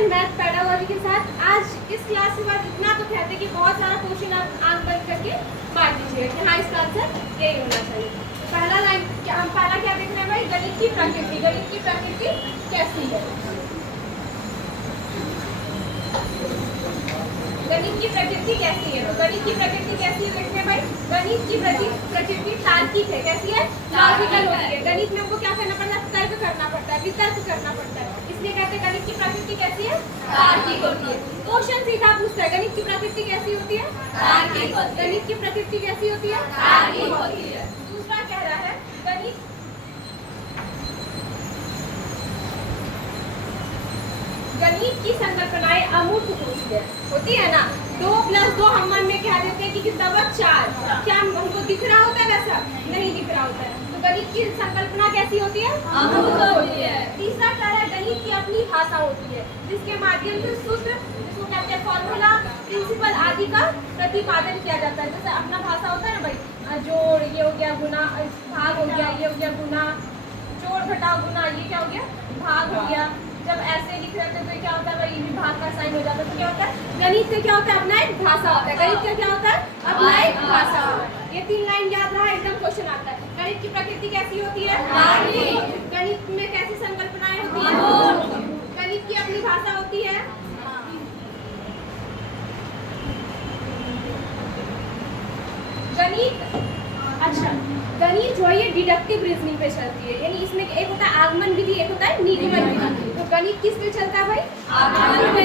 Education math pedagogy के साथ आज इस क्लास के बाद इतना तो कहते हैं कि बहुत सारा क्वेश्चन आप आंख बंद करके मार दीजिएगा कि हाँ इसका आंसर यही होना चाहिए। पहला लाइन हम पहला क्या देख रहे हैं भाई, गणित की प्रकृति। गणित की प्रकृति कैसी है? गणित की प्रकृति कैसी है? तो गणित की प्रकृति कैसी है देखते हैं भाई। गणित की प्रकृति तार्किक है। कैसी है? लॉजिकल होती है। गणित में हमको क्या करना पड़ता है? तर्क करना पड़ता है, वितर्क करना पड़ता है। इसलिए कहते हैं गणित की प्रकृति कैसी है? तार्किक होती है। क्वेश्चन सीधा पूछता है गणित की प्रकृति कैसी होती है? तार्किक। गणित की प्रकृति कैसी होती है? तार्किक होती है। दूसरा कह रहा है गणित की संकल्पनाएं अमूर्त होती है ना। 2 + 2 हम मन में क्या देते हैं कि कितना हुआ? 4। क्या हमको दिख रहा होता है? वैसा नहीं दिख रहा होता है। तो गणित की संकल्पना कैसी होती है? अमूर्त होती है। तीसरा कह रहा है गणित की अपनी भाषा होती है जिसके माध्यम से सूत्र, जिसको कहते हैं फॉर्मूला, प्रिंसिपल आदि का प्रतिपादन किया जाता है। जैसे अपना भाषा होता है ना भाई, जोड़ ये हो गया, गुना भाग हो गया, ये हो गया गुना, जोड़ घटाव गुना, ये क्या हो गया? भाग हो गया। जब ऐसे लिख रहे थे तो क्या होता है भाई, विभाग का साइन हो जाता है। तो क्या होता है? गणित से क्या होता है? अपना एक भाषा होता है। गणित का क्या होता है? अपना एक भाषा होता है। ये 3 लाइन याद रहा, एकदम क्वेश्चन आता है। गणित की प्रकृति कैसी होती है? तार्किक। गणित में कैसी संकल्पनाएं होती है? गणित की अपनी भाषा होती है। गणित अच्छा, गणित जो है ये डिडक्टिव रीजनिंग पे चलती है। यानी इसमें एक होता है आगमन विधि, एक होता है निगमन विधि। तो गणित किस पे चलता है भाई? आगमन पे।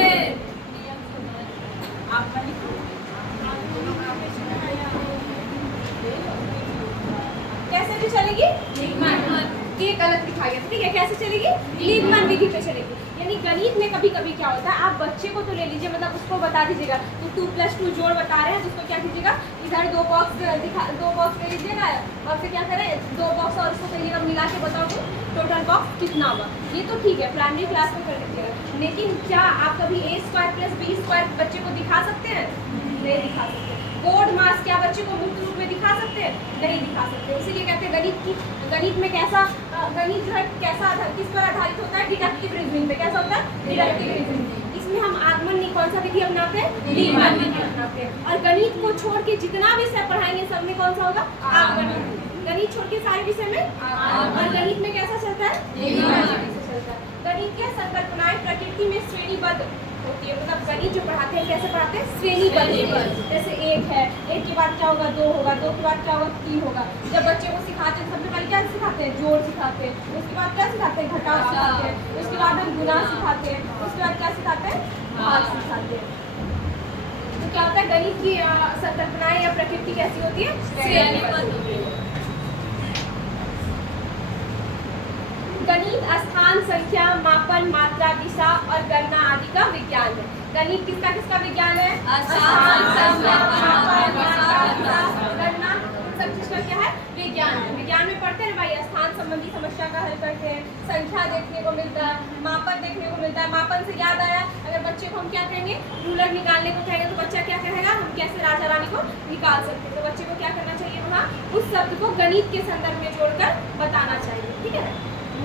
कैसे भी चलेगी? निगमन। ये गलत लिखा गया, ठीक है। कैसे चलेगी? निगमन विधि पे चलेगी। यानी गणित में कभी कभी क्या होता है, आप बच्चे को तो ले लीजिए, मतलब उसको बता दीजिएगा तो 2 + 2 जोड़ बता रहे हैं तो उसको क्या कीजिएगा, इधर 2 बॉक्स ले लीजिएगा और फिर क्या करें, 2 बॉक्स और उसको कहिएगा मिला के बताओ तो टोटल बॉक्स कितना हुआ। ये तो ठीक है, प्राइमरी क्लास में कर लीजिएगा। लेकिन क्या आप कभी a² + b² बच्चे को दिखा सकते हैं? नहीं दिखा सकते। बोर्ड मास क्या बच्चे को मुक्त रूप में दिखा सकते हैं? नहीं दिखा सकते। इसीलिए कहते हैं गणित में कैसा, गणित जो है कैसा किस पर आधारित होता है? डिडक्टिव रीजनिंग पे। कैसा होता है? Deductive reasoning. इसमें हम आगमन नहीं, कौन सा विधि अपनाते हैं? निगमन विधि अपनाते हैं। और गणित को छोड़ के जितना विषय पढ़ाएंगे सब में कौन सा होगा? आगमन विधि। गणित छोड़ के सारे विषय में और गणित में कैसा चलता है? निगमन विधि चलता है। गणित के संकल्पनाएं प्रकृति में श्रेणीबद्ध होती है। मतलब गणित जो पढ़ाते हैं कैसे पढ़ाते हैं? श्रेणीबद्ध। जैसे 1 है, 1 के बाद क्या होगा? 2 होगा, 2 के बाद क्या होगा? 3 होगा। जब बच्चे को सिखाते हैं सबसे पहले क्या सिखाते हैं? जोड़ सिखाते हैं। उसके बाद क्या सिखाते हैं? घटाव सिखाते हैं। उसके बाद हम गुणा सिखाते हैं। उसके बाद क्या सिखाते हैं? भाग सिखाते हैं। तो क्या होता है? गणित की संकल्पनाएं या प्रकृति कैसी होती है? श्रेणीबद्ध होती है। गणित स्थान, संख्या, मापन, मात्रा, दिशा और गणना आदि का विज्ञान है। गणित किसका किसका विज्ञान है? स्थान, संख्या, मापन, मात्रा, दिशा, गणना, सब चीज का क्या है? विज्ञान है। विज्ञान में पढ़ते हैं भाई, स्थान संबंधी समस्या का हल करते हैं, संख्या देखने को मिलता है, मापन देखने को मिलता है। मापन से याद आया, अगर बच्चे को हम क्या कहेंगे? रूलर निकालने को कहेंगे तो बच्चा क्या कहेगा? हम कैसे राजा रानी को निकाल सकते हैं। तो बच्चे को क्या करना चाहिए? वहाँ उस शब्द को गणित के संदर्भ में जोड़कर बताना चाहिए, ठीक है।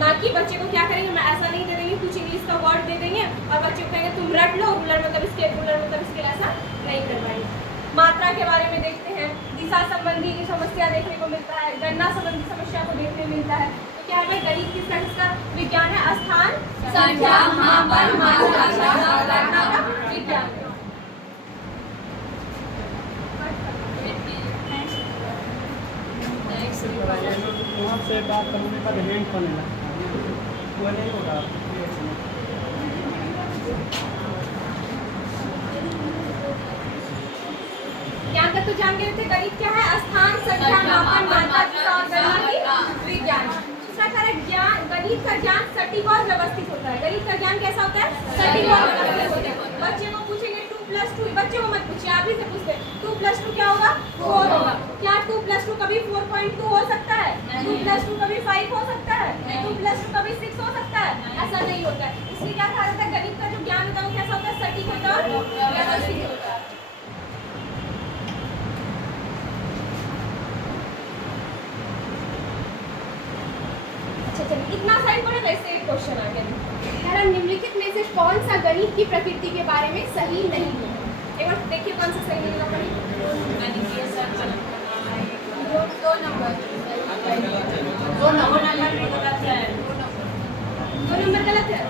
ना कि बच्चे को क्या करेंगे, मैं ऐसा नहीं दे देंगे, कुछ इंग्लिश का वर्ड दे देंगे और बच्चे को कहेंगे तुम रट लो, रूलर मतलब स्केल, रूलर मतलब स्केल, ऐसा नहीं करवाएंगे। मात्रा के बारे में देखते हैं, दिशा संबंधी समस्या देखने को मिलता है, गणना संबंधी समस्या को देखने मिलता है। तो क्या है भाई? गणित किसका किसका विज्ञान है? स्थान, संख्या, मापन, मात्रा, दिशा और गणना का विज्ञान है। वहाँ से बात करने का हैंग करने लगता है, वो नहीं होगा। ज्ञान तक तो जान गए थे। गणित क्या है? स्थान, संख्या, मापन, मात्रा, दिशा और गणना की विज्ञान। दूसरा कह रहा है ज्ञान, गणित का ज्ञान सटीक और व्यवस्थित होता है। गणित का ज्ञान कैसा होता है? सटीक और व्यवस्थित होता है। बच्चे को पूछेंगे 2 + 2, बच्चे को मत पूछिए, आप ही से पूछते हैं 2 + 2 क्या होगा? 4 होगा। क्या 2 + 2 कभी 4.2 हो सकता है? 2 + 2 कभी 5 हो सकता है? 2 + 2 कभी 6 हो सकता है? ऐसा नहीं होता है। इसलिए क्या कहा जाता है? गणित का जो ज्ञान होता है वो कैसा होता है? सटीक होता है और व्यवस्थित होता है। अच्छा चलिए, इतना साइड पढ़े वैसे एक क्वेश्चन आ गया। कह रहा निम्नलिखित में से कौन सा गणित की प्रकृति के बारे में सही नहीं है। एक बार देखिए कौन सा सही नहीं होगा। दो नंबर गलत है।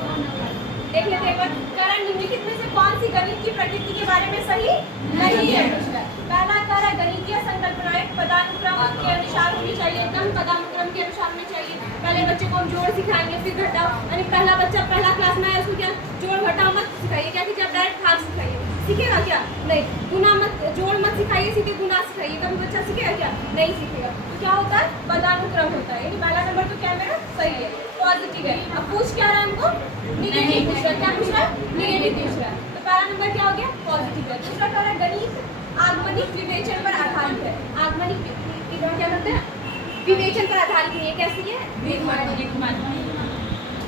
देख लेते हैं एक बार। कह रहा निम्नलिखित में से कौन सी गणित की प्रकृति के बारे में सही नहीं है। पहला कह रहा गणितीय संकल्पनाएं पदानुक्रम के अनुसार होनी चाहिए, एकदम पदानुक्रम के अनुसार होनी चाहिए। पहले बच्चे को हम जोड़ सिखाएंगे फिर घटाओ, यानी पहला बच्चा पहला क्लास में है उसको क्या जोड़ घटाओ मत सिखाइए, क्या कीजिए आप डायरेक्ट भाग सिखाइए। सीखेगा क्या? नहीं। गुना मत, जोड़ मत सिखाइए, सीधे गुना सिखाइए, कभी बच्चा सीखेगा क्या? नहीं सीखेगा। तो क्या होता है? पदानुक्रम होता है। यानी पहला नंबर तो क्या मेरा सही है, पॉजिटिव है। अब पूछ क्या रहा है हमको? नेगेटिव पूछ रहा है। क्या पूछ रहा है? नेगेटिव पूछ रहा है। तो पहला नंबर क्या हो गया? पॉजिटिव है। दूसरा क्या है? गणित आगमनिक विवेचन पर आधारित है। आगमनिक क्या करते हैं? विवेचन पर आधारित है। ये कैसी है?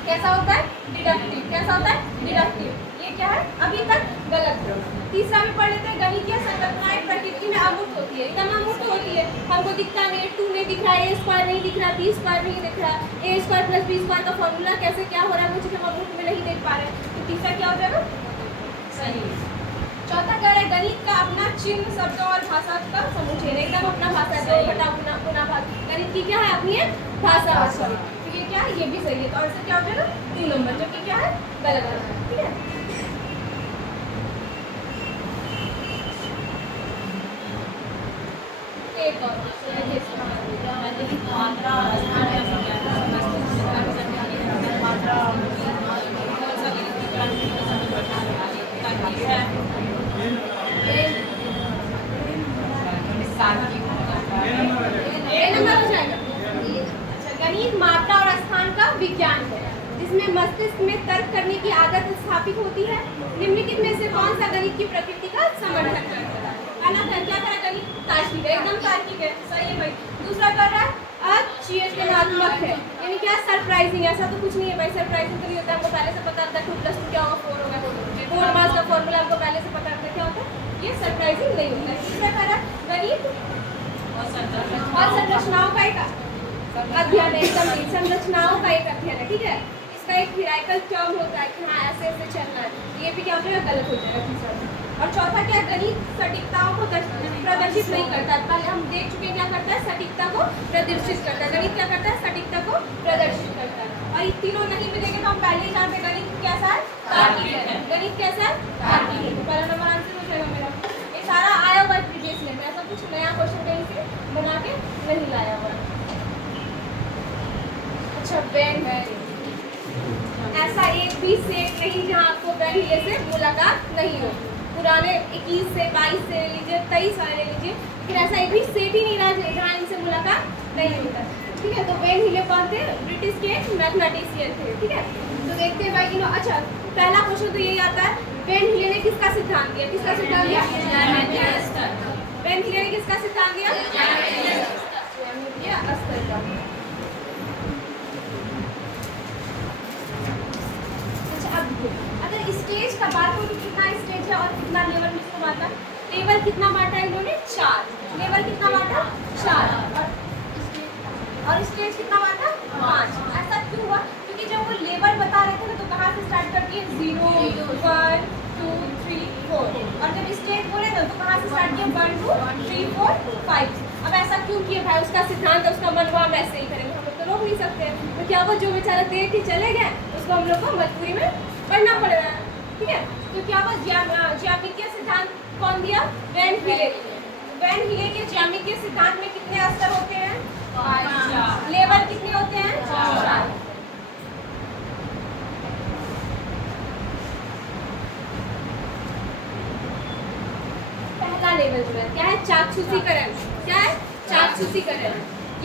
कैसा होता है? डिडक्टिव। कैसा होता है? डिडक्टिव। ये क्या है? अभी तक गलत है। तीसरा में पढ़ लेते हैं गणितीय संकल्पनाएं प्रकृति में अमूर्त होती है, एकदम अमूर्त होती है। हमको दिखता नहीं है, 2 नहीं दिख रहा है, a स्क्वायर नहीं दिख रहा, b स्क्वायर नहीं दिख रहा, a square plus b square का फॉर्मूला कैसे क्या हो रहा है मुझे हम अमूर्त में नहीं देख पा रहे हैं। तो तीसरा क्या हो जाएगा? सही। चौथा कह रहा है गणित का अपना चिन्ह शब्दों और भाषा का समुच्चय, एकदम अपना भाषा है। जोड़ घटाव गुणा गुणा भाग, गणित की क्या है? अपनी है भाषा। तो ये क्या है? ये भी सही है। तो आंसर क्या हो जाएगा? 2 नंबर, जो कि क्या है? गलत है। ठीक है। एक और गणित मात्रा और स्थान का विज्ञान है जिसमें मस्तिष्क में तर्क करने की आदत स्थापित होती है। निम्नलिखित में से कौन सा गणित की प्रकृति का समर्थन करता है? पहला क्या करा? गणित तार्किक है, एकदम तार्किक है, सही है भाई। दूसरा कर रहा है अचेतनात्मक है, यानी क्या? सरप्राइजिंग। ऐसा तो कुछ नहीं है भाई, सरप्राइजिंग तो नहीं होता। हमको पहले से पता था 2 + 2 क्या होगा 4 होगा, 4 मास का फॉर्मूला हमको पहले से पता था क्या होता है। ये सरप्राइजिंग नहीं होता है। तीसरा कर रहा है गणित और संरचनाओं का एक अध्ययन है, एकदम संरचनाओं का एक अध्ययन है। ठीक है। इसका एक हिरार्किकल टर्म होता है कि हाँ ऐसे ऐसे चलना है। ये भी क्या हो जाएगा? गलत हो जाएगा तीसरा। और चौथा क्या? गणित सटीकताओं को प्रदर्शित नहीं करता। पहले हम देख चुके हैं क्या करता है? सटीकता को प्रदर्शित करता है। गणित क्या करता है? सटीकता को प्रदर्शित करता है। और ये तीनों नहीं मिलेंगे तो हम पहले ही जानते हैं गणित कैसा है? तार्किक है। गणित कैसा है? तार्किक है। तो पहला नंबर आंसर हो जाएगा मेरा। ये सारा आया हुआ है प्रीवियस में, ऐसा कुछ नया क्वेश्चन कहीं से बना के नहीं लाया हुआ है। अच्छा, बैन है ऐसा एक भी सेट नहीं जहाँ आपको बैन हिले से मुलाकात नहीं हो। पुराने 21 से 22 से ले लीजिए, 23 वाले ले लीजिए, लेकिन ऐसा एक भी सेट ही नहीं रहा जहाँ इनसे मुलाकात नहीं होता। ठीक है। तो बैन हिले कौन थे? ब्रिटिश के मैथमेटिशियन थे। ठीक है। तो देखते हैं भाई अच्छा पहला क्वेश्चन तो यही आता है, बैन हिले ने किसका सिद्धांत दिया? किसका सिद्धांत दिया? बैन हिले ने किसका सिद्धांत दिया? अस्तर का। अगर स्टेज का बात हो तो कितना स्टेज है और कितना लेवल में इसको बांटा? लेवल कितना बांटा है इन्होंने? 4। लेवल कितना बांटा? 4। और स्टेज कितना बांटा? 5। ऐसा क्यों हुआ? क्योंकि जब वो लेवल बता रहे थे ना तो कहाँ से स्टार्ट करती है? 0, 1, 2, 3, 4। और जब स्टेज बोले ना तो कहाँ से स्टार्ट किया? 1, 2, 3, 4, 5। अब ऐसा क्यों किया भाई? उसका सिद्धांत है, उसका मनवा हम ऐसे ही करेंगे, हम लोग तो रोक नहीं सकते। तो क्या हुआ? जो बेचारा देख के चले गए उसको हम लोग को मजबूरी में पढ़ना पड़ रहा है। ठीक है। तो क्या हुआ? ज्यामितीय सिद्धांत कौन दिया? वैन हिले। वैन हिले के ज्यामितीय सिद्धांत में कितने स्तर होते हैं? 5। लेवल कितने होते हैं? 4। पहला लेवल जो है क्या है? चाक्षुषीकरण। क्या है? चाक्षुषीकरण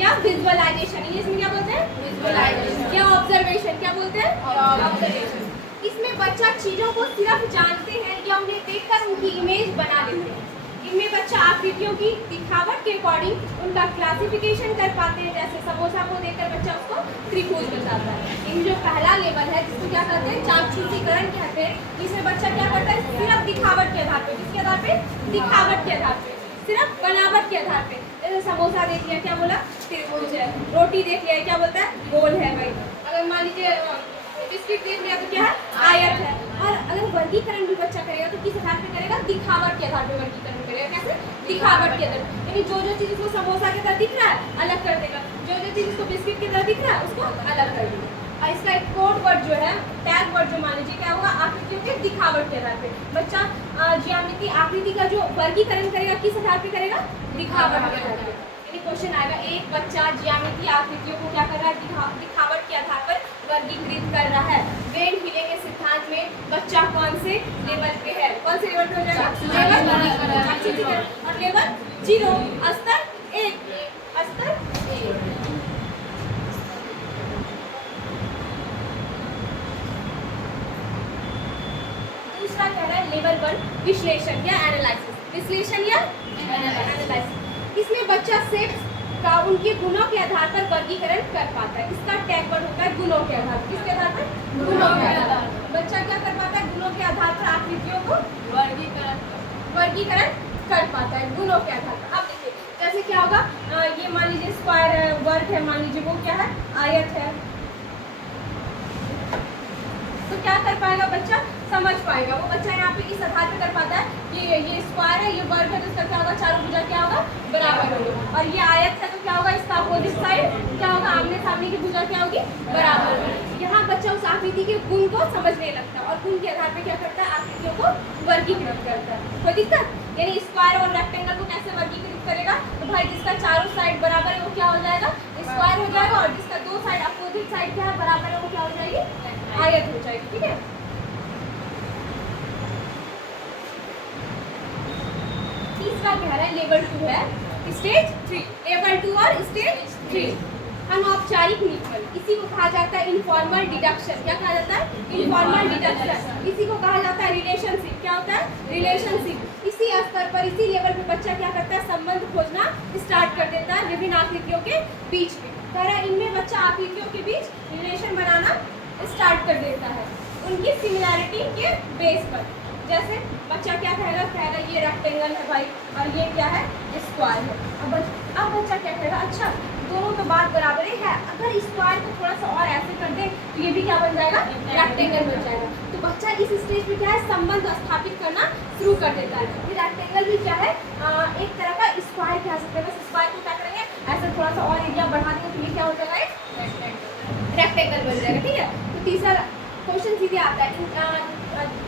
या विजुअलाइजेशन। इसमें क्या बोलते हैं? विजुअलाइजेशन या ऑब्जर्वेशन। क्या बोलते हैं? ऑब्जर्वेशन। इसमें बच्चा चीजों को सिर्फ जानते हैं या उन्हें देखकर उनकी इमेज बना लेते हैं। इनमें बच्चा आकृतियों की दिखावट के अकॉर्डिंग उनका क्लासिफिकेशन कर पाते हैं। जैसे समोसा को देखकर बच्चा उसको त्रिभुज बताता है। इन जो पहला लेवल है जिसको क्या कहते हैं? चाक्षुषीकरण कहते हैं। इसमें बच्चा क्या करता है? सिर्फ दिखावट के आधार पर। किसके आधार पे? दिखावट के आधार पे, सिर्फ बनावट के आधार पे। जैसे समोसा देख लिया, क्या बोला? त्रिभुज है। रोटी देख लिया, क्या बोलता है? गोल है भाई। अगर मान लीजिए बिस्किट देख लिया तो क्या है, आयत है। और अगर वर्गीकरण भी बच्चा करेगा तो किस आधार पे करेगा, दिखावट के आधार पे वर्गीकरण करेगा। कैसे, दिखावट के आधार पे, यानी जो जो चीज उसको समोसा की तरह दिख रहा है अलग कर देगा, जो जो चीज उसको बिस्किट की तरह दिख रहा है उसको अलग कर देगा। और इसका एक कोड वर्ड जो है, टैग वर्ड जो मान लीजिए क्या होगा, आकृतियों के दिखावट के आधार पे। बच्चा ज्यामिति आकृति का जो वर्गीकरण करेगा किस आधार पे करेगा, दिखावट के आधार पे। यानी क्वेश्चन आएगा, एक बच्चा ज्यामिति आकृतियों को क्या कर रहा है, दिखावट के आधार पर वर्गीकृत कर रहा है। वेन हिले के सिद्धांत में बच्चा कौन से लेवल पे है, कौन से लेवल पे हो जाएगा, लेवल। और लेवल 0, स्तर 1, स्तर 1। दूसरा कह रहा है लेवल 1, विश्लेषण या एनालिसिस। विश्लेषण या एनालिसिस, इसमें बच्चा शेप्स का उनके गुणों के आधार पर वर्गीकरण कर पाता है। इसका टैग वर्ड होता है गुणों के आधार पर। किसके आधार पर, गुणों के आधार पर। बच्चा क्या कर पाता है, गुणों के आधार पर आकृतियों को वर्गीकरण कर पाता है, गुणों के आधार पर। अब देखिए जैसे क्या होगा, ये मान लीजिए स्क्वायर है, वर्ग है, मान लीजिए वो क्या है, आयत है, तो क्या कर पाएगा बच्चा, समझ पाएगा। वो बच्चा यहाँ पे इस आधार पे कर पाता है कि ये स्क्वायर है, ये वर्ग है, तो इसका क्या होगा, चारों भुजा क्या होगा, बराबर होगी। और ये आयत है तो क्या होगा, इसका अपोजिट साइड क्या होगा, आमने सामने की भुजा क्या होगी, बराबर होगी। यहाँ बच्चा उस आकृति के गुण को समझने लगता है और गुण के आधार पे क्या करता है, आकृतियों को वर्गीकृत करता है। कोई दिक्कत, यानी स्क्वायर और रेक्टेंगल को कैसे वर्गीकृत करेगा, तो भाई जिसका चारों साइड बराबर है वो क्या हो जाएगा, स्क्वायर हो जाएगा, और जिसका दो साइड अपोजिट साइड क्या है, बराबर है, वो क्या हो जाएगी, आयत हो जाएगी। ठीक है, तीसरा कह रहा है लेवल 2 है, स्टेज 3। लेवल 2 और स्टेज 3, अनौपचारिक निगमन, इसी को कहा जाता है इनफॉर्मल डिडक्शन। क्या कहा जाता है, इनफॉर्मल डिडक्शन। इसी को कहा जाता है रिलेशनशिप। क्या होता है, रिलेशनशिप। इसी स्तर पर, इसी लेवल पे बच्चा क्या करता है, संबंध खोजना स्टार्ट कर देता है विभिन्न आकृतियों के बीच में। कह रहा है इनमें बच्चा आकृतियों के बीच रिलेशन बनाना स्टार्ट कर देता है उनकी सिमिलैरिटी के बेस पर। जैसे बच्चा क्या कहेगा ये रेक्टेंगल है भाई और ये क्या है, स्क्वायर है। अब बच्चा क्या कहेगा, अच्छा दोनों तो बात बराबर ही है, अगर स्क्वायर को थोड़ा सा और ऐसे कर दे तो ये भी क्या बन जाएगा, रेक्टेंगल बन जाएगा। तो बच्चा इस स्टेज पे क्या है, संबंध स्थापित करना शुरू कर देता है। ये रेक्टेंगल भी क्या है, एक तरह का स्क्वायर कह सकते हैं। बस स्क्वायर को क्या करेंगे, ऐसे थोड़ा सा और एरिया बढ़ा देंगे तो ये क्या हो जाएगा, एक रेक्टेंगल बन जाएगा। ठीक है, तो तीसरा क्वेश्चन सीधे आता है,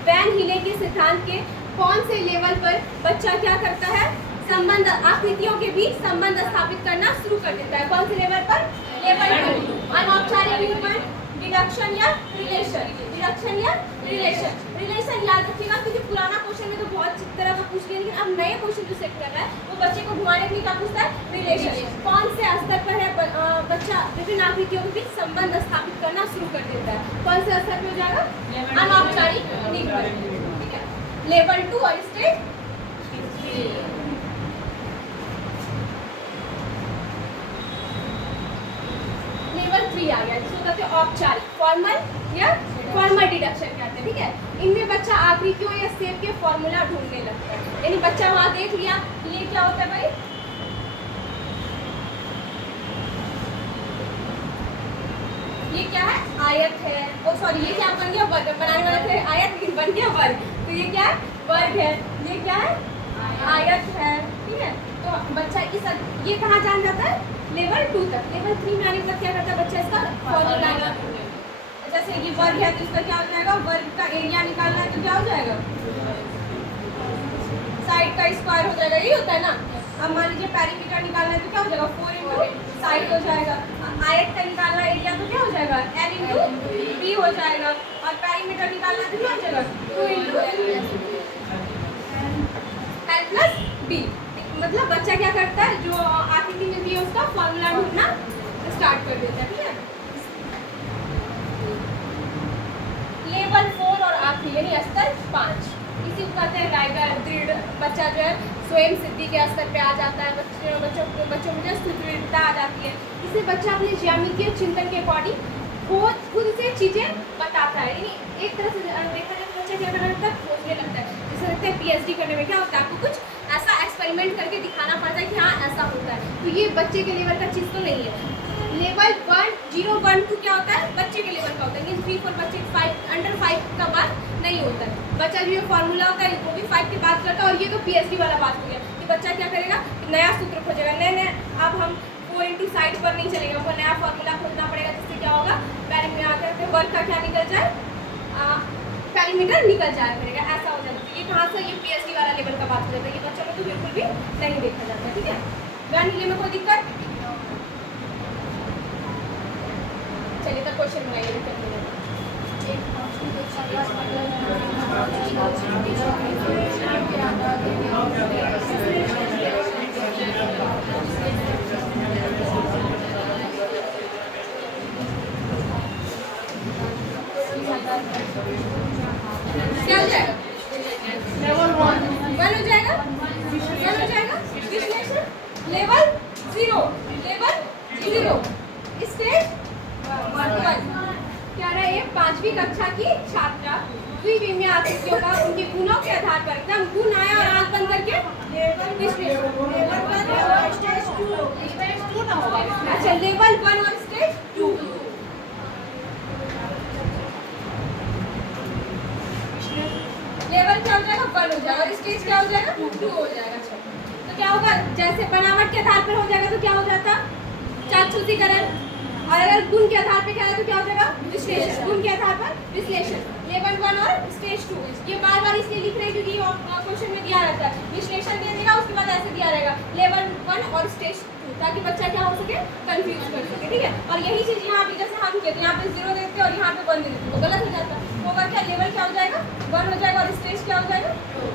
वैन हिले के सिद्धांत के कौन से लेवल पर बच्चा क्या करता है, संबंध आकृतियों के बीच संबंध स्थापित करना शुरू कर देता है। कौन से लेवल पर, लेवल 2, अनौपचारिक निगमन, डिडक्शन या रिलेशन। डिडक्शन या रिलेशन, रिलेशन याद रखिएगा क्योंकि पुराना क्वेश्चन में तो बहुत तरह का पूछ लिया, लेकिन अब नए क्वेश्चन जो सेट कर रहा है वो बच्चे को घुमाने के लिए क्या पूछता है, रिलेशन। कौन से स्तर पर है बच्चा विभिन्न आकृतियों के बीच संबंध स्थापित करना शुरू कर देता है, कौन से स्तर पर हो जाएगा, अनौपचारिक निगमन। ठीक है, लेवल 2 और स्टेज 3। लेवल 3 आ गया, जिसको कहते हैं औपचारिक, फॉर्मल या फॉर्मल डिडक्शन कहते हैं। ठीक है, इनमें बच्चा आकृतियों या शेप के फॉर्मूला ढूंढने लगता है। यानी बच्चा वहां देख लिया कि ये क्या होता है भाई, ये क्या है, आयत है, ओ सॉरी ये क्या बन गया, वर्ग। बनाने वाले थे आयत लेकिन बन गया वर्ग, तो ये क्या है, वर्ग है। ये क्या है, आयत है। ठीक है, तो बच्चा इस ये कहाँ जान जाता है, लेवल 2 तक। लेवल 3 में आने के बाद क्या करता है बच्चा, इसका फॉर्मूला, जैसे ये वर्ग है तो इसका क्या हो जाएगा, वर्ग का एरिया निकालना है तो क्या हो जाएगा, साइड का स्क्वायर हो जाएगा, यही होता है ना। अब मान लीजिए पेरीमीटर निकालना है तो क्या हो जाएगा, 4 इंटू साइड हो जाएगा। आयत का निकालना एरिया तो क्या हो जाएगा, L इंटू बी हो जाएगा। और पेरीमीटर निकालना है तो क्या हो जाएगा, 2 इंटू L प्लस बी। मतलब बच्चा क्या करता है, जो आकृति मिलती है उसका फॉर्मूला ढूंढना स्टार्ट कर देता है। ठीक है, लेवल 4 और आखिरी यानी स्तर 5, इसी को कहते हैं राइगर, दृढ़। बच्चा जो है स्वयं सिद्धि के स्तर पे आ जाता है, बच्चों में सुदृढ़ता आ जाती है। इससे बच्चा अपने ज्यामितीय चिंतन के अकॉर्डिंग खुद से चीजें बताता है। यानी एक तरह से देखा जाए तो बच्चा क्या करना लगता है, खोजने लगता है। जैसे लगता है PhD करने में क्या होता है, आपको कुछ ऐसा एक्सपेरिमेंट करके दिखाना पड़ता है कि हाँ ऐसा होता है। तो ये बच्चे के लेवल का चीज़ तो नहीं है। लेवल 1 0 1 2 क्या होता है, बच्चे के लेवल का होता है, मीन 3 4 बच्चे 5 अंडर 5 का बात नहीं होता है। बच्चा जो फॉर्मूला होता है वो भी 5 की बात करता है। और ये तो पीएचडी वाला बात हो गया कि बच्चा क्या करेगा, नया सूत्र खोजेगा, नए अब हम 4 इंटू साइड पर नहीं चलेगा, वो नया फॉर्मूला खोजना पड़ेगा, जिससे क्या होगा पैरामीटर वर्क का क्या निकल जाए, पैरामीटर निकल जाया करेगा, ऐसा हो जाता है। ये कहाँ से, ये पीएचडी वाला लेवल का बात हो जाता है, ये बच्चों में तो बिल्कुल भी नहीं देखा जाता। ठीक है, बयान में कोई दिक्कत, चलिए तब क्वेश्चन बनाइए, दिक्कत नहीं है। क्या हो जाएगा, लेवल 1 हो जाएगा, 1 हो जाएगा। विश्लेषण लेवल 0, लेवल 0, स्टेज 1। क्या रहा है, ये 5वीं कक्षा की छात्रा द्विविमीय आकृतियों का उनके गुणों के आधार पर एकदम गुण आया और आंख बंद करके अच्छा लेवल 1 और स्टेज 2। लेवल क्या हो जाएगा, 1 हो जाएगा, और स्टेज क्या हो जाएगा, 2 हो जाएगा। तो क्या होगा, जैसे बनावट के आधार पर हो जाएगा तो क्या हो जाता, चाक्षुषीकरण, और अगर गुण के आधार पर क्या है तो क्या हो जाएगा, विश्लेषण, गुण के आधार पर विश्लेषण। लेवल 1 और स्टेज 2, ये बार बार इसलिए लिख रहे हैं क्योंकि क्वेश्चन में दिया रहता है, विश्लेषण दे देगा उसके बाद ऐसे दिया रहेगा लेवल 1 और स्टेज 2, ताकि बच्चा क्या हो सके, कंफ्यूज कर सके। ठीक है, और यही चीज यहाँ पे जैसे हम कहते हैं, यहाँ पे 0 देते और यहाँ पे 1 दे देते तो गलत हो जाता। होगा क्या, लेवल क्या हो जाएगा, 1 हो जाएगा, और स्टेज क्या हो जाएगा, 2।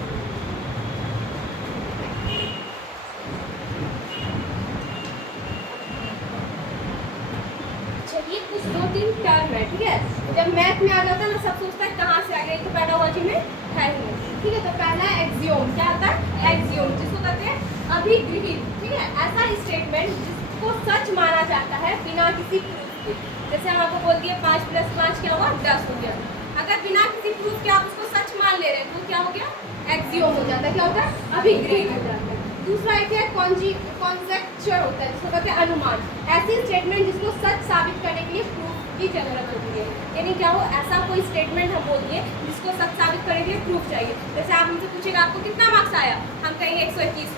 ये कुछ 2-3 टर्म है। ठीक है, जब मैथ में आ जाता है ना सब सोचता है कहाँ से आ गया, तो पेडागोजी में है ही नहीं। ठीक है, तो पहला एक्सियोम क्या आता है, एक्सियोम जिसको कहते हैं अभिगृहित। ठीक है, ऐसा स्टेटमेंट जिसको सच माना जाता है बिना किसी प्रूफ के। जैसे हम आपको बोल दिए 5 + 5 क्या हुआ, 10 हो गया, अगर बिना किसी प्रूफ के आप उसको सच मान ले रहे हैं तो क्या हो गया, एक्सियोम हो जाता है। क्या होता है, अभिगृहित हो जाता है। दूसरा एक है कॉन्जेक्चर होता है, जिसको कहते हैं अनुमान। ऐसी स्टेटमेंट जिसको सच साबित करने के लिए प्रूफ की जरूरत होती है, यानी क्या हो, ऐसा कोई स्टेटमेंट हम बोलिए जिसको सच साबित करने के लिए प्रूफ चाहिए। जैसे आप हमसे पूछेगा आपको कितना मार्क्स आया, हम कहेंगे 121,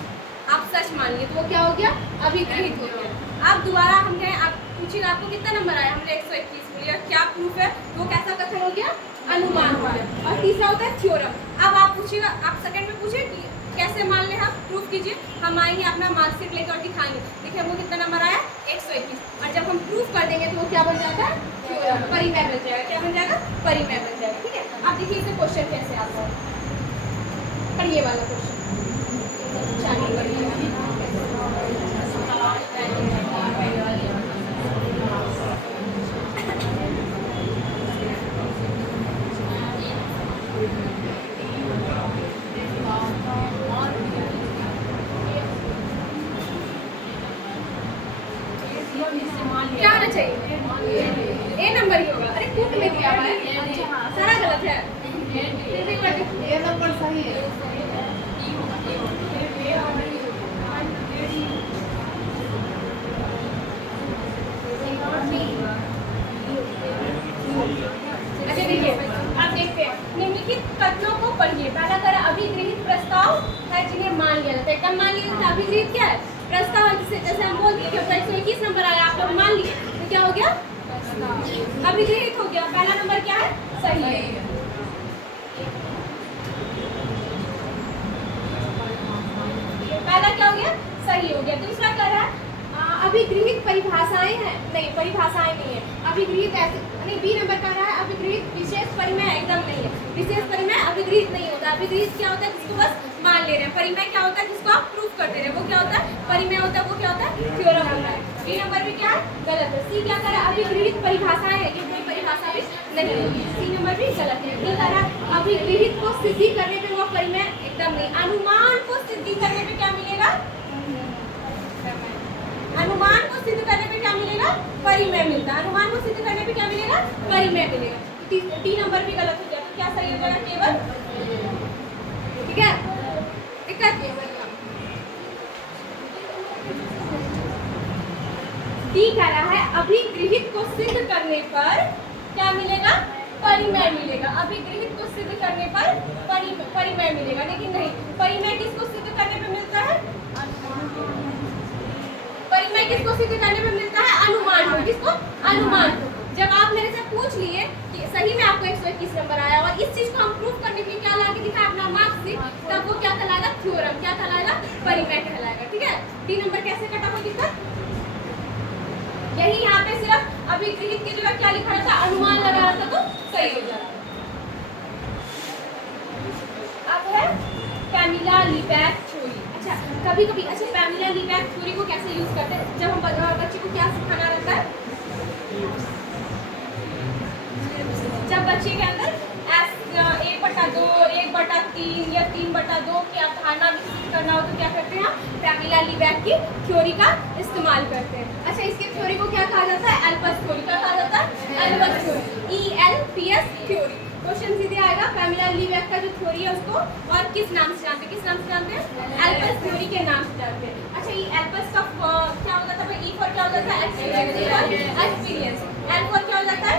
आप सच मान लिए तो वो क्या हो गया, अभिगृहित हो गया। आप दोबारा हम कहें, आप पूछेगा आपको कितना नंबर आया, हमने 121 बोलिए, क्या प्रूफ है, वो कैसा कथन हो गया, अनुमान हो गया। और तीसरा होता है थ्योरम। अब आप पूछेगा, आप सेकंड में पूछे कि कैसे मान ले, हम प्रूफ कीजिए, हम आएंगे अपना मार्कशीट लेकर और दिखाएंगे, देखिए वो कितना नंबर आया, 121, और जब हम प्रूफ कर देंगे तो वो क्या बन जाता है, थ्योरम, परिमेय बन जाएगा। क्या बन जाएगा, परिमेय बन जाएगा। ठीक है, अब देखिए इसे क्वेश्चन कैसे आता है, पर ये वाला क्वेश्चन क्या आना चाहिए, ए नंबर ही होगा। अरे कूट में दिया हुआ है, सारा गलत है, ये नंबर सही है। अच्छा देखिए, आप देखते हैं निम्नलिखित कथनों को पढ़िए। पहला करा अभिगृहित प्रस्ताव है जिन्हें मान लिया जाता है, एकदम मान लिया जाता है। अभिगृहित क्या है, प्रस्ताव, जैसे हम बोल दिए कि 121 नंबर आया, आप लोग मान लिए तो क्या हो गया, अभिगृहित हो गया। पहला नंबर क्या है, सही है। पहला क्या हो गया, सही हो गया। दूसरा क्या रहा है, अभिगृहित परिभाषाएं हैं, नहीं परिभाषाएं नहीं है, अभिगृहित ऐसे नहीं। बी नंबर का रहा है अभिगृहित विशेष परिमेय, एकदम नहीं है, विशेष परिमेय अभिगृहित नहीं होता। अभिगृहित क्या होता है, जिसको बस मान ले रहे हैं। परिमेय क्या होता है, जिसको आप प्रूफ कर दे रहे हैं, वो क्या होता है, परिमेय होता है, वो क्या होता है, थ्योरम होता है। बी नंबर भी क्या है, गलत है। सी क्या कर रहा है, अभिगृहित परिभाषाएं है, ये कोई परिभाषा भी नहीं है, सी नंबर भी गलत है। डी कर रहा है अभिगृहित को सिद्धि करने पे वो परिमेय, एकदम नहीं। अनुमान को सिद्धि करने पे क्या मिलेगा, अनुमान को सिद्ध करने पे क्या मिलेगा, परिमेय मिलता है। अनुमान को सिद्ध करने पे क्या मिलेगा, परिमेय मिलेगा। डी नंबर भी गलत हो जाएगा, तो क्या सही हो जाएगा, केवल। ठीक है, दिक्कत डी कह रहा है अभिगृहित को सिद्ध करने पर क्या मिलेगा? परिमेय मिलेगा। अभिगृहित को सिद्ध करने पर परिमेय मिलेगा, लेकिन नहीं, परिमेय किसको सिद्ध करने पे मिलता है? परिमेय किसको सिद्ध करने पे मिलता है? अनुमान को। किसको? अनुमान को। जब आप मेरे से पूछ लिए कि सही में आपको 121 नंबर आया और इस चीज को हम प्रूव करने के लिए क्या ला के दिखाए? अपना मार्क्सिट, तब वो क्या कहलाएगा? थ्योरम। क्या कहलाएगा? परिमेय कहलाएगा। ठीक है, 3 नंबर कैसे कटा हो किसका? यही यहाँ पे सिर्फ अभिगृहित की जगह क्या लिखा था? अनुमान लगा रहा था, तो सही हो जाता। अब है पैमिला लीबैक थ्योरी। अच्छा, कभी कभी अच्छा पैमिला लीबैक थ्योरी को कैसे यूज करते हैं? जब हम बच्चे को क्या सिखाना रहता है? जब बच्चे के अंदर 1/2, 1/3 या 3/2 की अवधारणा विकसित करना हो तो क्या करते हैं? पैमिला लीबैक की थ्योरी का इस्तेमाल करते हैं। अच्छा, इसके थ्योरी को क्या कहा जाता है? Alps theory. क्या कहा जाता है? Alps theory, ELPS theory. Question सीधे आएगा, पैमिला लीबैक का जो थ्योरी है उसको और किस नाम से जानते हैं? किस नाम से जानते हैं? एल्पस थ्योरी के नाम से जानते हैं। अच्छा, ये एल्पस का क्या होता था? E फॉर क्या होता था? एक्सपीरियंस। L फॉर क्या हो जाता है?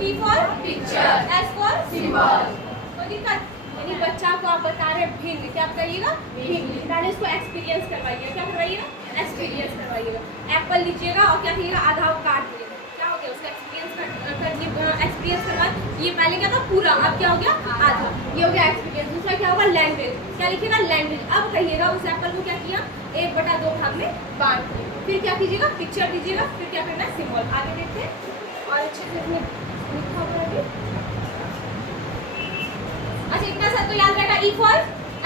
P for picture, S for symbol. कोई दिक्कत? यानी बच्चा को आप बता रहे हैं भिन्न, क्या बताइएगा? भिन्न। पहले इसको एक्सपीरियंस करवाइएगा। क्या करवाइएगा? एक्सपीरियंस करवाइएगा। एप्पल लीजिएगा और क्या करिएगा? आधा काट दीजिएगा। क्या हो गया? उसका एक्सपीरियंस करवा। ये पहले क्या था? पूरा। अब क्या हो गया? आधा। ये हो गया एक्सपीरियंस। दूसरा क्या होगा? लैंग्वेज। क्या लिखिएगा? लैंग्वेज। अब कहिएगा उस एप्पल को क्या किया? 1/2 भाग में बांट दिया। फिर क्या कीजिएगा? पिक्चर दीजिएगा। फिर क्या करना है? सिंबल। आगे देखते हैं और अच्छे से इसमें लिखा हुआ है। अच्छा, इतना सब तो याद रहेगा। E for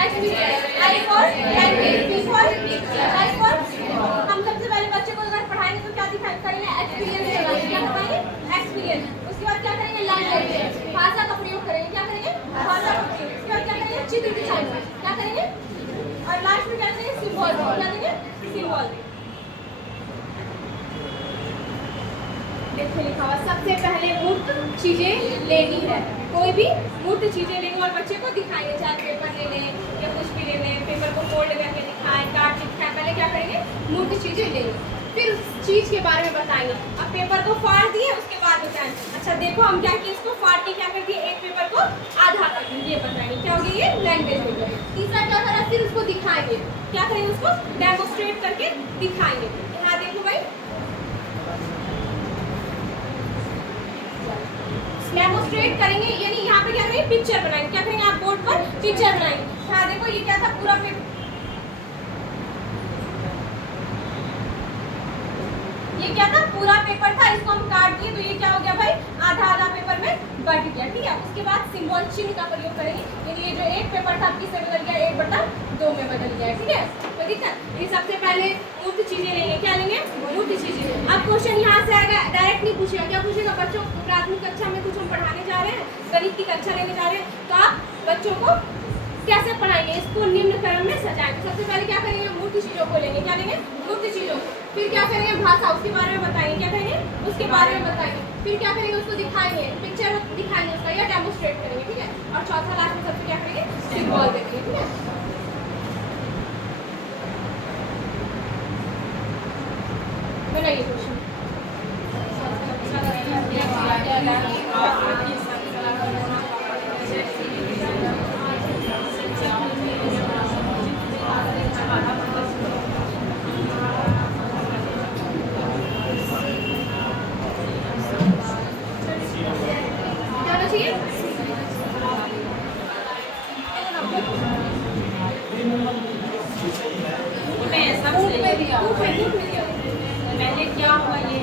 experience, I for language, P for picture, I for. हम सबसे पहले बच्चे को अगर पढ़ाएंगे तो क्या दिखाएंगे? एक्सपीरियंस करवाएंगे। क्या करवाएंगे? एक्सपीरियंस। उसके बाद क्या करेंगे? लैंग्वेज, भाषा का प्रयोग करेंगे। क्या करेंगे? भाषा का प्रयोग। उसके बाद क्या करेंगे? चित्र दिखाएंगे। क्या करेंगे? और लास्ट में क्या करेंगे? सिंबल। क्या देंगे? सिंबल। देखो लिखा हुआ, सबसे पहले मूर्त चीजें लेनी है। कोई भी मूर्त चीजें लेंगे और बच्चे को दिखाएंगे। चाहे पेपर ले लें या कुछ भी ले लें, पेपर को फोल्ड करके दिखाएं, काट के दिखाएं। पहले क्या करेंगे? मूर्त चीजें लेंगे, फिर उस चीज के बारे में बताएंगे। अब पेपर को फाड़ दिए, उसके बाद बताएं। अच्छा देखो, हम क्या किए? इसको फाड़ के क्या कर दिए? एक पेपर को आधा कर दिए। ये बताएंगे। क्या हो गया? ये लैंग्वेज हो गया। तीसरा क्या करा? फिर उसको दिखाएंगे। क्या करेंगे? उसको डेमोस्ट्रेट करके दिखाएंगे। यहाँ देखो भाई, डेमोस्ट्रेट करेंगे, यानी यहाँ पे क्या करेंगे? पिक्चर बनाएंगे। क्या करेंगे? आप बोर्ड पर पिक्चर बनाएंगे। हाँ देखो, ये क्या था? पूरा पेपर, ये क्या था? पूरा पेपर था, इसको हम काट दिए तो ये क्या हो गया भाई? आधा आधा पेपर में बट गया। ठीक है, उसके बाद सिंबल, चिन्ह का प्रयोग करेंगे। यानी ये जो एक पेपर था किससे बदल गया? 1/2 में बदल गया। ठीक है, तो दिक्कत ये सबसे पहले मूर्त चीजें लेंगे। क्या लेंगे? मूर्त चीजें। अब क्वेश्चन यहाँ से आएगा, डायरेक्ट नहीं पूछेगा। क्या पूछेगा? बच्चों को प्राथमिक कक्षा में कुछ हम पढ़ाने जा रहे हैं, गणित की कक्षा लेने जा रहे हैं, तो आप बच्चों को कैसे पढ़ाएंगे? इसको निम्न क्रम में सजाएंगे। सबसे पहले क्या करेंगे? मूर्त चीजों को लेंगे। क्या लेंगे? मूर्त चीजों को। फिर क्या करेंगे? भाषा, उसके बारे में बताएंगे। क्या करेंगे? उसके बारे में बताएंगे। फिर क्या करेंगे? उसको दिखाएंगे, पिक्चर दिखाएंगे उसका या डेमोस्ट्रेट करेंगे। ठीक है, और चौथा लास्ट में सबसे क्या करेंगे? सिंबल देंगे। ठीक है, बनाइए क्वेश्चन। पहले क्या हुआ? ये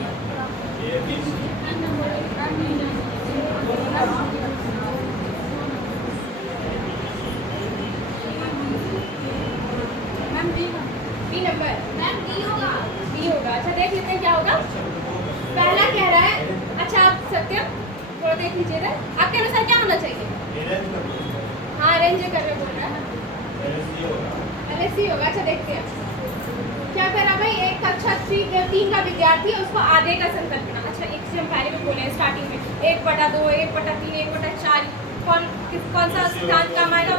ma'am B number, ma'am B होगा। बी होगा। अच्छा देख लेते हैं क्या होगा। पहला कह रहा है, अच्छा आप सत्यम थोड़ा देख लीजिए इधर, आपके अनुसार क्या होना चाहिए? हाँ, अरेंज कर रहे बोल रहा है। LSC होगा। अच्छा देखते हैं क्या कर रहा भाई। एक कक्षा 3 का विद्यार्थी है, उसको आधे का संकल्पना। अच्छा, एक से हम पहले भी बोले स्टार्टिंग में 1/2, 1/3, 1/4 कौन सा सिद्धांत काम आएगा?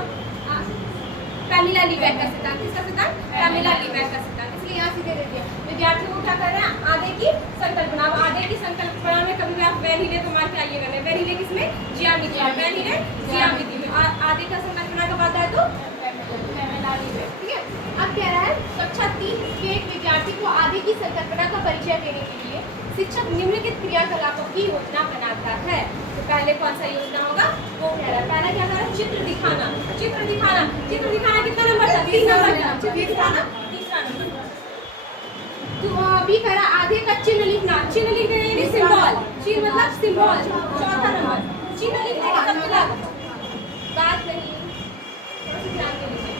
पैमिला लीबैक का सिद्धांत। किसका सिद्धांत? पैमिला लीबैक का सिद्धांत। इसलिए यहाँ सीधे दे दिया। विद्यार्थियों को क्या कर रहे हैं? आधे की संकल्पना। अब आधे की संकल्पना में कभी भी आप वेरिले तो मार के आइएगा नहीं। वेरिले किसमें? ज्यामिति में। वेरिले ज्यामिति में। आधे का संकल्पना कब आता है? तो पैमिला लीबैक। ठीक है। अब कह रहा है कक्षा 3 के एक विद्यार्थी को आधे की संकल्पना का परिचय देने के लिए शिक्षक निम्नलिखित क्रियाकलापों की योजना बनाता है। तो पहले कौन सा योजना होगा? वो कह रहा है पहला क्या कह रहा है? चित्र दिखाना। चित्र दिखाना। चित्र दिखाना कितना नंबर था? 3 नंबर था। चित्र दिखाना तीसरा नंबर। तो अभी कह रहा आधे का चिन्ह लिखना। चिन्ह लिखना यानी सिंबल। चिन्ह मतलब सिंबल। चौथा नंबर। चिन्ह लिखने का मतलब बात नहीं। ध्यान के लीजिए।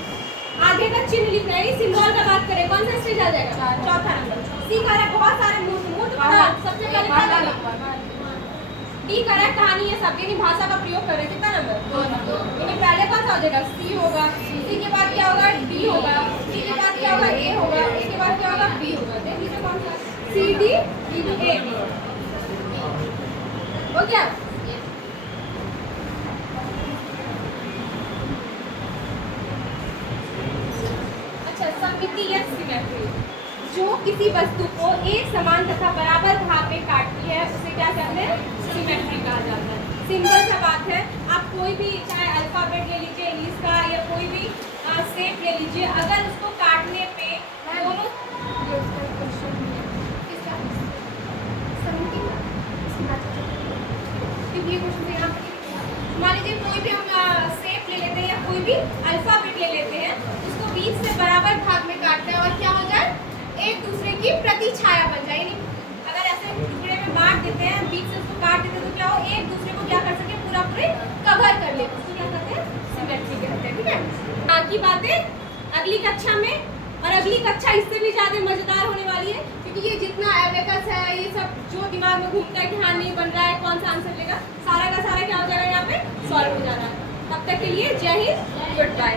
आधे का चिन्ह लिखना है, सिंबल का बात करें कौन सा स्टेज आ जाएगा? चौथा नंबर। सी कह रहा है बहुत सारे मूर्त बना सबसे पहले क्या करें? डी कह रहा है कहानी या शब्द यानी भाषा का प्रयोग करें। कितना नंबर? 2 नंबर। यानी पहले कौन सा हो जाएगा? सी होगा। सी के बाद क्या होगा? डी होगा। डी के बाद क्या होगा? ए होगा। ए के बाद क्या होगा? बी होगा। देखिए कौन सा? सी डी ए हो गया। सममिति या सिमेट्री जो किसी वस्तु को एक समान तथा बराबर भाग में काटती है उसे क्या कहते हैं? सिमेट्री कहा जाता है। सिंपल सा बात है। आप कोई भी चाहे अल्फाबेट ले लीजिए इंग्लिश का या कोई भी शेप ले लीजिए, अगर उसको काटने पे दोनों मान लीजिए कोई भी हम शेप ले लेते हैं या कोई भी अल्फाबेट ले लेते हैं, उसको बीच से बराबर भाग में काटते हैं और क्या हो जाए? एक दूसरे की प्रतिछाया बन जाए। अगर ऐसे टुकड़े में बांट देते हैं, बीच से उसको काट देते हैं तो क्या हो? एक दूसरे को क्या कर सके? पूरा पूरे कवर कर ले। उसको क्या कहते हैं? सिमेट्री कहते हैं। ठीक है। बाकी बातें अगली कक्षा में, और अगली कक्षा इससे भी ज्यादा मजेदार होने वाली है क्योंकि ये जितना एबेकस है ये सब जो दिमाग में घूमता है कि हाँ नहीं बन रहा है कौन सा आंसर लेगा, सारा का सारा क्या हो जाएगा? यहाँ पे सॉल्व हो जा रहा है। तब तक के लिए जय हिंद, गुड बाय।